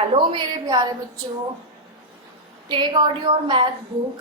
Hello मेरे प्यारे बच्चों, take out your math book.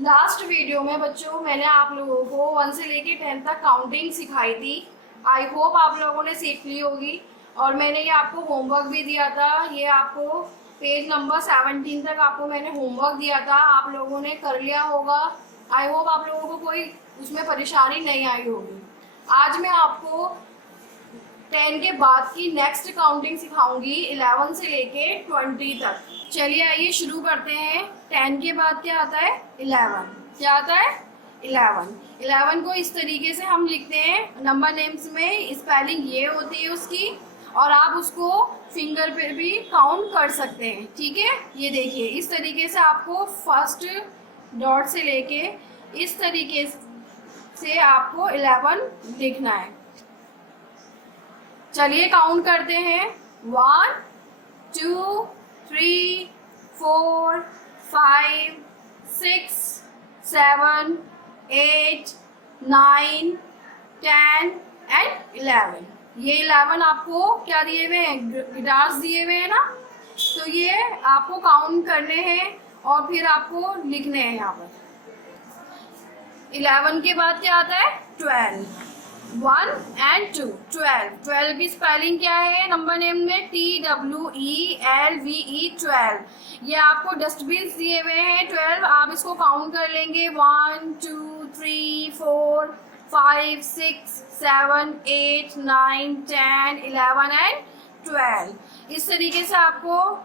Last video में बच्चों मैंने आप लोगों को 1 से लेके 10 तक काउंटिंग सिखाई थी। आई होप आप लोगों ने सीख ली होगी। और मैंने ये आपको होमवर्क भी दिया था। ये आपको पेज नंबर 17 तक आपको मैंने होमवर्क दिया था, आप लोगों ने कर लिया होगा। आई होप आप लोगों को कोई उसमें परेशानी नहीं आई होगी। आज मैं आपको 10 के बाद की नेक्स्ट काउंटिंग सिखाऊंगी 11 से लेके 20 तक। चलिए आइए शुरू करते हैं। 10 के बाद क्या आता है? 11। क्या आता है? 11। 11 को इस तरीके से हम लिखते हैं, नंबर नेम्स में स्पेलिंग ये होती है उसकी, और आप उसको फिंगर पे भी काउंट कर सकते हैं। ठीक है, ये देखिए इस तरीके से आपको फर्स्ट डॉट से लेके इस तरीके से आपको 11 लिखना है। चलिए काउंट करते हैं। 1 2 3 4 5 6 7 8 9 10 एंड 11। ये 11 आपको क्या दिए हुए हैं? गिटार्स दिए हुए हैं ना, तो ये आपको काउंट करने हैं और फिर आपको लिखने हैं यहाँ पर। 11 के बाद क्या आता है? 12। 1 एंड 2, 12। 12 की स्पेलिंग क्या है नंबर नेम में? TWELVE, 12। ये आपको डस्टबिन दिए हुए हैं 12, आप इसको काउंट कर लेंगे। 1 2 3 4 5 6 7 8 9 10 11 एंड 12। इस तरीके से आपको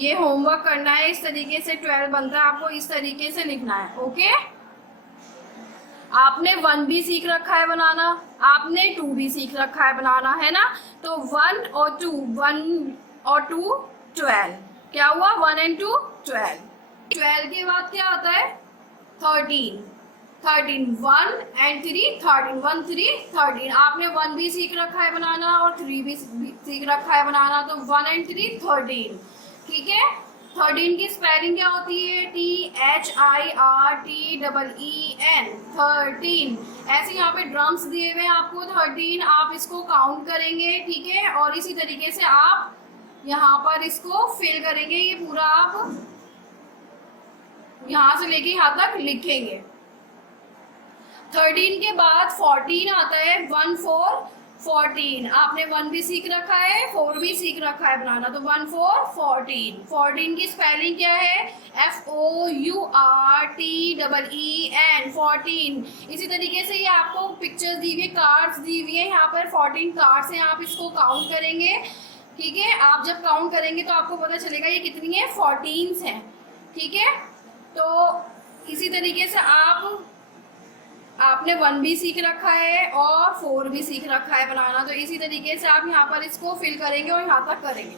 ये होमवर्क करना है। इस तरीके से 12 बनता है, आपको इस तरीके से लिखना है। ओके, आपने 1 भी सीख रखा है बनाना, आपने 2 भी सीख रखा है बनाना, है ना। तो 1 और 2, 1 और 2 12। क्या हुआ? 1 एंड 2 12। 12 के बाद क्या आता है? 13। 13 1 एंड 3 13, 1 3 13। आपने 1 भी सीख रखा है बनाना और 3 भी सीख रखा है बनाना, तो 1 एंड 3 13। ठीक है, 13 की स्पेलिंग क्या होती है? THIRTEEN, 13। ऐसे यहाँ पे ड्रम्स दिए हुए हैं आपको 13, आप इसको काउंट करेंगे। ठीक है, और इसी तरीके से आप यहाँ पर इसको फिल करेंगे। ये पूरा आप यहाँ से लेके यहाँ तक लिखेंगे। 13 के बाद 14 आता है। 1 4 14। आपने 1 भी सीख रखा है, 4 भी सीख रखा है बनाना, तो 1 4 14। 14 की स्पेलिंग क्या है? FOURTEEN, 14। इसी तरीके से ये आपको पिक्चर्स दी हुई है, कार्ड्स दी हुई है, यहाँ पर 14 कार्ड्स हैं, आप इसको काउंट करेंगे। ठीक है, आप जब काउंट करेंगे तो आपको पता चलेगा ये कितनी है, 14 हैं। ठीक है, तो इसी तरीके से आपने 1 भी सीख रखा है और 4 भी सीख रखा है बनाना, तो इसी तरीके से आप यहाँ पर इसको फिल करेंगे और यहाँ तक करेंगे।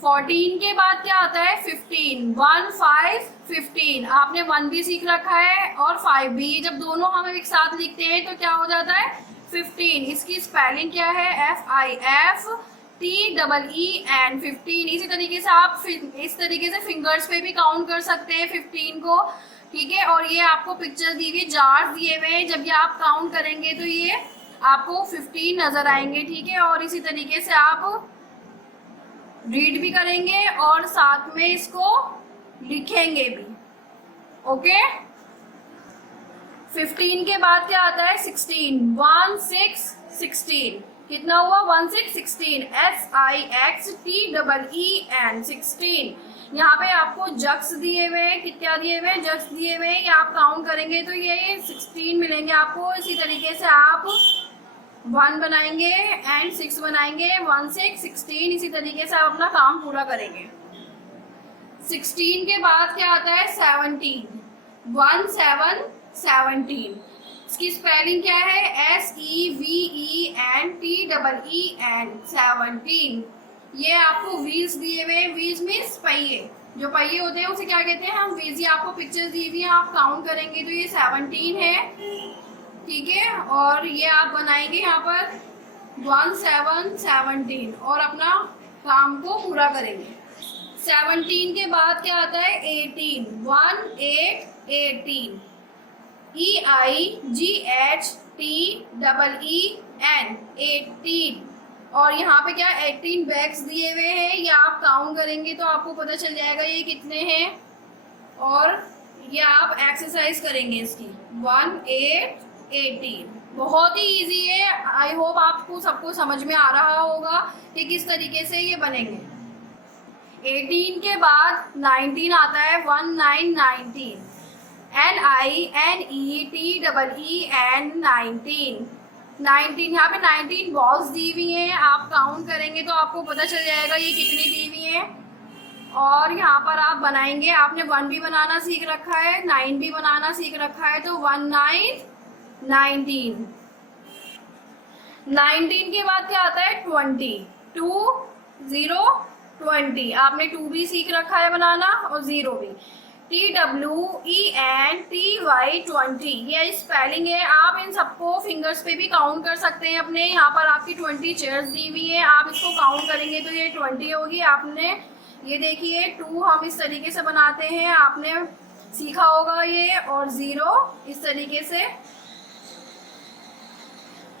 14 के बाद क्या आता है? 15। 1 5 15। आपने 1 भी सीख रखा है और 5 भी। ये जब दोनों हम एक साथ लिखते हैं तो क्या हो जाता है? 15। इसकी स्पेलिंग क्या है? FIFTEEN, 15। इसी तरीके से आप इस तरीके से फिंगर्स पे भी काउंट कर सकते हैं 15 को। ठीक है, और ये आपको पिक्चर दी हुई, जार्स दिए हुए हैं, जब ये आप काउंट करेंगे तो ये आपको 15 नजर आएंगे। ठीक है, और इसी तरीके से आप रीड भी करेंगे और साथ में इसको लिखेंगे भी। ओके, 15 के बाद क्या आता है? 16। 1 6 16। कितना हुआ? 1 6 16। SIXTEEN, 16। यहाँ पे आपको जग्स दिए हुए हैं, क्या दिए हुए हैं? जग्स दिए हुए हैं, ये आप काउंट करेंगे तो ये 16 मिलेंगे आपको। इसी तरीके से आप 1 बनाएंगे एंड 6 बनाएंगे, 1 6 16। इसी तरीके से आप अपना काम पूरा करेंगे। 16 के बाद क्या आता है? 17। 1 7 17। इसकी स्पेलिंग क्या है? SEVENTEEN, 17। ये आपको व्हील्स दिए हुए हैं। व्हील्स मीन्स पहिए, जो पहिए होते हैं उसे क्या कहते हैं? हम व्हील्स। ये आपको पिक्चर्स दी हुई है, आप काउंट करेंगे तो ये 17 है। ठीक है, और ये आप बनाएंगे यहाँ पर 1 7 17 और अपना काम को पूरा करेंगे। 17 के बाद क्या आता है? 18। 1 8 18। EIGHTEEN, 18। और यहाँ पे क्या 18 बैग्स दिए हुए हैं, ये आप काउंट करेंगे तो आपको पता चल जाएगा ये कितने हैं। और ये आप एक्सरसाइज करेंगे इसकी 1 8 18। बहुत ही इजी है। आई होप आपको सबको समझ में आ रहा होगा कि किस तरीके से ये बनेंगे। 18 के बाद 19 आता है, 19 19, NINETEEN 19। यहाँ पे 19 बॉल्स दी हुई हैं, आप काउंट करेंगे तो आपको पता चल जाएगा ये कितनी दी हुई हैं। और यहाँ पर आप बनाएंगे, आपने 1 भी बनाना सीख रखा है, 9 भी बनाना सीख रखा है, तो 1 9 19। 19 के बाद क्या आता है 20, 2 0 20। आपने 2 भी सीख रखा है बनाना और 0 भी। TWENTY 20, ये स्पेलिंग है। आप इन सबको फिंगर्स पे भी काउंट कर सकते हैं अपने। यहाँ पर आपकी 20 चेयर्स दी हुई है, आप इसको काउंट करेंगे तो ये 20 होगी। आपने ये देखिए 2 हम इस तरीके से बनाते हैं, आपने सीखा होगा ये, और 0 इस तरीके से।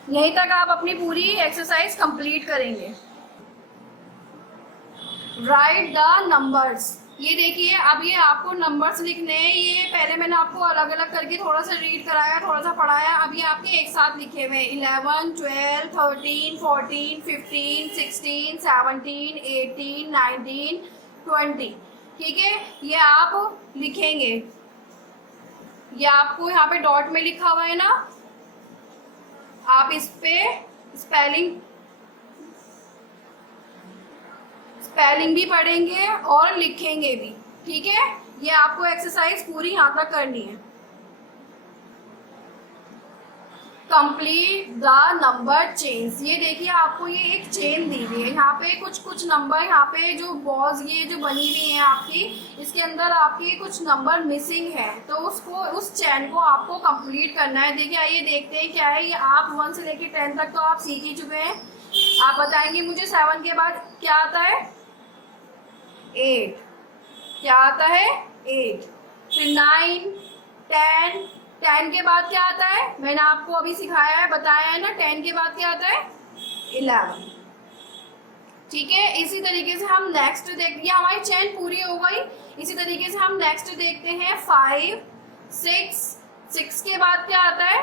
यहीं तक आप अपनी पूरी एक्सरसाइज कंप्लीट करेंगे। राइट द नंबर्स, ये देखिए अब ये आपको नंबर्स लिखने हैं। ये पहले मैंने आपको अलग अलग करके थोड़ा सा रीड कराया, थोड़ा सा पढ़ाया। अब ये आपके एक साथ लिखे हुए 11 12 13 14 15 16 17 18 19 20। ठीक है, ये आप लिखेंगे। ये आपको यहाँ पे डॉट में लिखा हुआ है ना, आप इस पे स्पेलिंग भी पढ़ेंगे और लिखेंगे भी। ठीक है, ये आपको एक्सरसाइज पूरी यहाँ तक करनी है। कंप्लीट द नंबर चेन्स, ये देखिए आपको ये एक चेन दी हुई है। यहाँ पे कुछ नंबर, यहाँ पे जो बॉल्स ये जो बनी हुई है आपकी, इसके अंदर आपके कुछ नंबर मिसिंग है, तो उस चेन को आपको कंप्लीट करना है। देखिए आइए देखते हैं क्या है। ये आप 1 से लेके 10 तक तो आप सीख ही चुके हैं। आप बताएंगे मुझे 7 के बाद क्या आता है 8, क्या आता है 8, फिर 9 10, 10 के बाद क्या आता है, मैंने आपको अभी सिखाया है, बताया है ना, 10 के बाद क्या आता है 11। ठीक है, इसी तरीके से हम नेक्स्ट देखते हैं। हमारी चेन पूरी हो गई। इसी तरीके से हम नेक्स्ट देखते हैं 5 6, 6 के बाद क्या आता है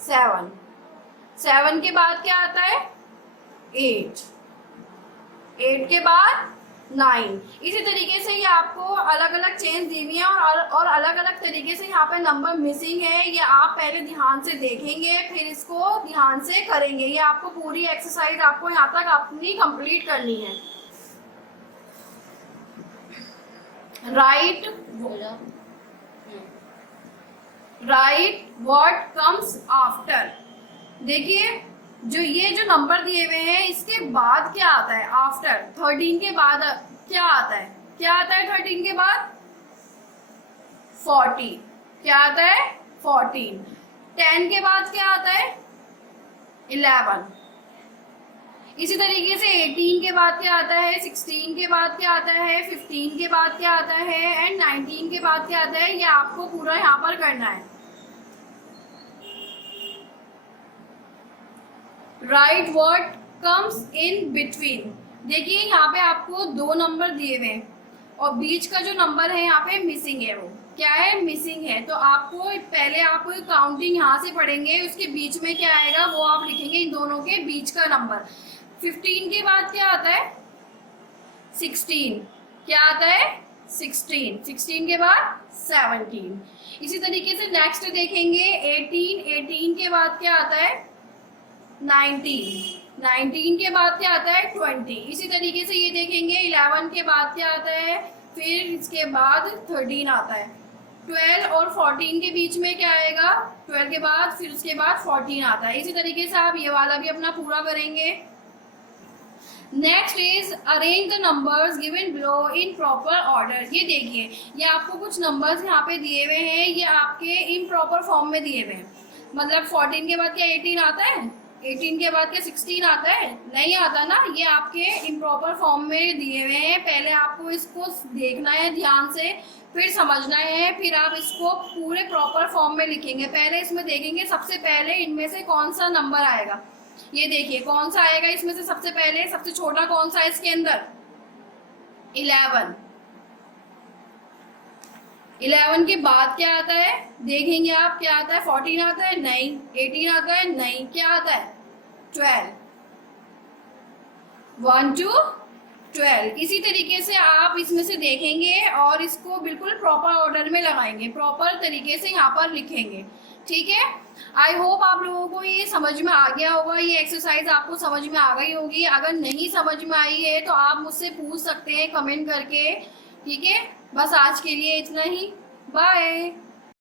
7, 7 के बाद क्या आता है 8, 8 के बाद 9। इसी तरीके से ये आपको अलग अलग चेंज दी हुई है और अलग अलग तरीके से यहाँ पे नंबर मिसिंग है। ये आप पहले ध्यान से देखेंगे, फिर इसको ध्यान से करेंगे। ये आपको पूरी एक्सरसाइज आपको यहाँ तक अपनी कंप्लीट करनी है। Right what comes after. देखिए जो नंबर दिए हुए हैं इसके बाद क्या आता है आफ्टर। 13 के बाद क्या आता है 13 के बाद 40, क्या आता है 14। 10 के बाद क्या आता है 11। इसी तरीके से 18 के बाद क्या आता है, 16 के बाद क्या आता है, 15 के बाद क्या आता है एंड 19 के बाद क्या आता है। ये आपको पूरा यहाँ पर करना है। Right what comes in between. देखिए यहाँ पे आपको 2 नंबर दिए हुए हैं और बीच का जो नंबर है यहाँ पे मिसिंग है। वो क्या है, मिसिंग है। तो आपको पहले आप काउंटिंग यहाँ से पढ़ेंगे, उसके बीच में क्या आएगा वो आप लिखेंगे, इन दोनों के बीच का नंबर। 15 के बाद क्या आता है 16, क्या आता है 16, 16 के बाद 17। इसी तरीके से नेक्स्ट देखेंगे 18, 18 के बाद क्या आता है 19, 19 के बाद क्या आता है 20। इसी तरीके से ये देखेंगे 11 के बाद क्या आता है, फिर इसके बाद 13 आता है। 12 और 14 के बीच में क्या आएगा, 12 के बाद फिर उसके बाद 14 आता है। इसी तरीके से आप ये वाला भी अपना पूरा करेंगे। Next is arrange the numbers given below in proper order. ये देखिए ये आपको कुछ नंबर्स यहाँ पे दिए हुए हैं, ये आपके इम्प्रॉपर फॉर्म में दिए हुए हैं। मतलब 14 के बाद क्या 18 आता है, 18 के बाद क्या 16 आता है, नहीं आता ना। ये आपके इम्प्रॉपर फॉर्म में दिए हुए हैं। पहले आपको इसको देखना है ध्यान से, फिर समझना है, फिर आप इसको पूरे प्रॉपर फॉर्म में लिखेंगे। पहले इसमें देखेंगे सबसे पहले इनमें से कौन सा नंबर आएगा। ये देखिए कौन सा आएगा इसमें से सबसे पहले, सबसे छोटा कौन सा है इसके अंदर, 11। 11 के बाद क्या आता है देखेंगे आप, क्या आता है, 14 आता है नहीं, 18 आता है नहीं, क्या आता है 12, 1 to 12। इसी तरीके से आप इसमें से देखेंगे और इसको बिल्कुल प्रॉपर ऑर्डर में लगाएंगे, प्रॉपर तरीके से यहाँ पर लिखेंगे, ठीक है। आई होप आप लोगों को ये समझ में आ गया होगा, ये एक्सरसाइज आपको समझ में आ गई होगी। अगर नहीं समझ में आई है तो आप मुझसे पूछ सकते हैं कमेंट करके, ठीक है। बस आज के लिए इतना ही, बाय।